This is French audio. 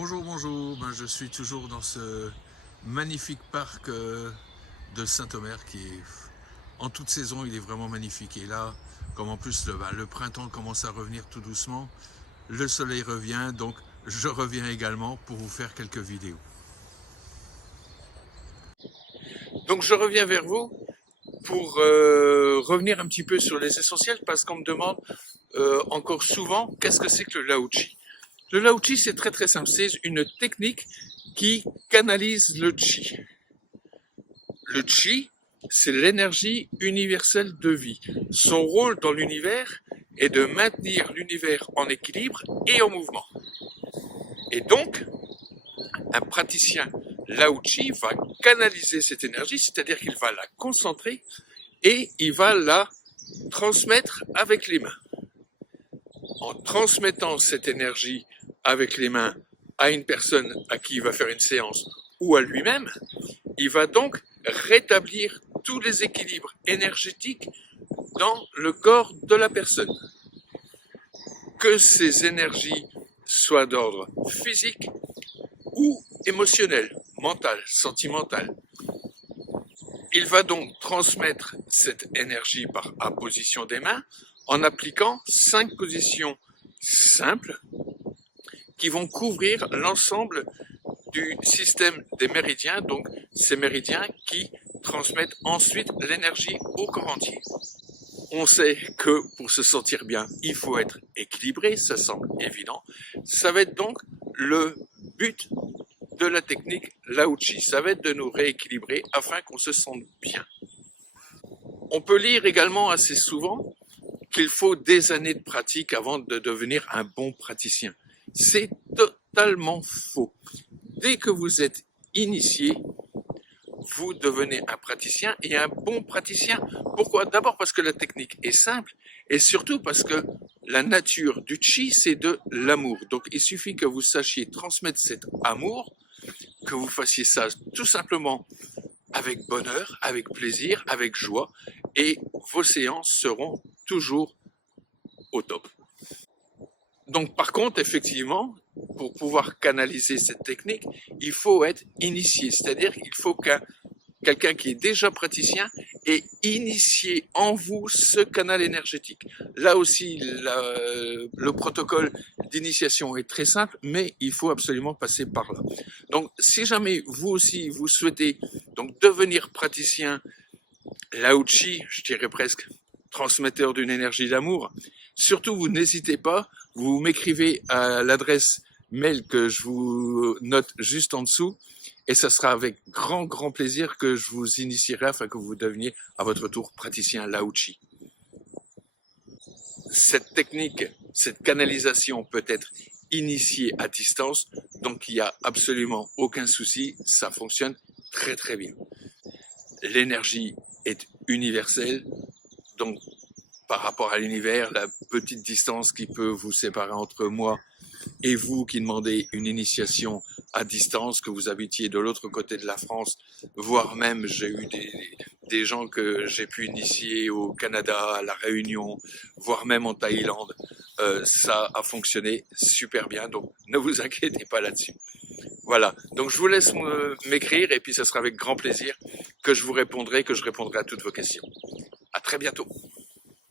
Bonjour, bonjour. Je suis toujours dans ce magnifique parc de Saint-Omer qui est en toute saison, il est vraiment magnifique. Et là, comme en plus le printemps commence à revenir tout doucement, le soleil revient, donc je reviens également pour vous faire quelques vidéos. Donc je reviens vers vous pour revenir un petit peu sur les essentiels parce qu'on me demande encore souvent qu'est-ce que c'est que le Lao-Chi. Le Lao-Chi, c'est très très simple, c'est une technique qui canalise le Chi. Le Chi, c'est l'énergie universelle de vie. Son rôle dans l'univers est de maintenir l'univers en équilibre et en mouvement. Et donc, un praticien Lao-Chi va canaliser cette énergie, c'est-à-dire qu'il va la concentrer et il va la transmettre avec les mains. En transmettant cette énergie avec les mains à une personne à qui il va faire une séance ou à lui-même, il va donc rétablir tous les équilibres énergétiques dans le corps de la personne. Que ces énergies soient d'ordre physique ou émotionnel, mental, sentimental. Il va donc transmettre cette énergie par apposition des mains en appliquant 5 positions simples qui vont couvrir l'ensemble du système des méridiens, donc ces méridiens qui transmettent ensuite l'énergie au corps entier. On sait que pour se sentir bien, il faut être équilibré, ça semble évident. Ça va être donc le but de la technique Lao-Chi, ça va être de nous rééquilibrer afin qu'on se sente bien. On peut lire également assez souvent qu'il faut des années de pratique avant de devenir un bon praticien. C'est totalement faux. Dès que vous êtes initié, vous devenez un praticien et un bon praticien. Pourquoi? D'abord parce que la technique est simple et surtout parce que la nature du Chi, c'est de l'amour. Donc il suffit que vous sachiez transmettre cet amour, que vous fassiez ça tout simplement avec bonheur, avec plaisir, avec joie et vos séances seront toujours au top. Donc par contre, effectivement, pour pouvoir canaliser cette technique, il faut être initié, c'est-à-dire qu'il faut qu'un quelqu'un qui est déjà praticien ait initié en vous ce canal énergétique. Là aussi, le protocole d'initiation est très simple, mais il faut absolument passer par là. Donc, si jamais vous aussi, vous souhaitez donc devenir praticien Lao-Chi, je dirais presque transmetteur d'une énergie d'amour, surtout vous n'hésitez pas, vous m'écrivez à l'adresse mail que je vous note juste en dessous et ça sera avec grand plaisir que je vous initierai afin que vous deveniez à votre tour praticien Lao-Chi. Cette technique, cette canalisation peut être initiée à distance, donc il n'y a absolument aucun souci, ça fonctionne très bien. L'énergie est universelle, donc par rapport à l'univers, la petite distance qui peut vous séparer entre moi et vous qui demandez une initiation à distance, que vous habitiez de l'autre côté de la France, voire même j'ai eu des gens que j'ai pu initier au Canada, à la Réunion, voire même en Thaïlande, ça a fonctionné super bien, donc ne vous inquiétez pas là-dessus. Voilà, donc je vous laisse m'écrire et puis ce sera avec grand plaisir que je vous répondrai, que je répondrai à toutes vos questions. À très bientôt.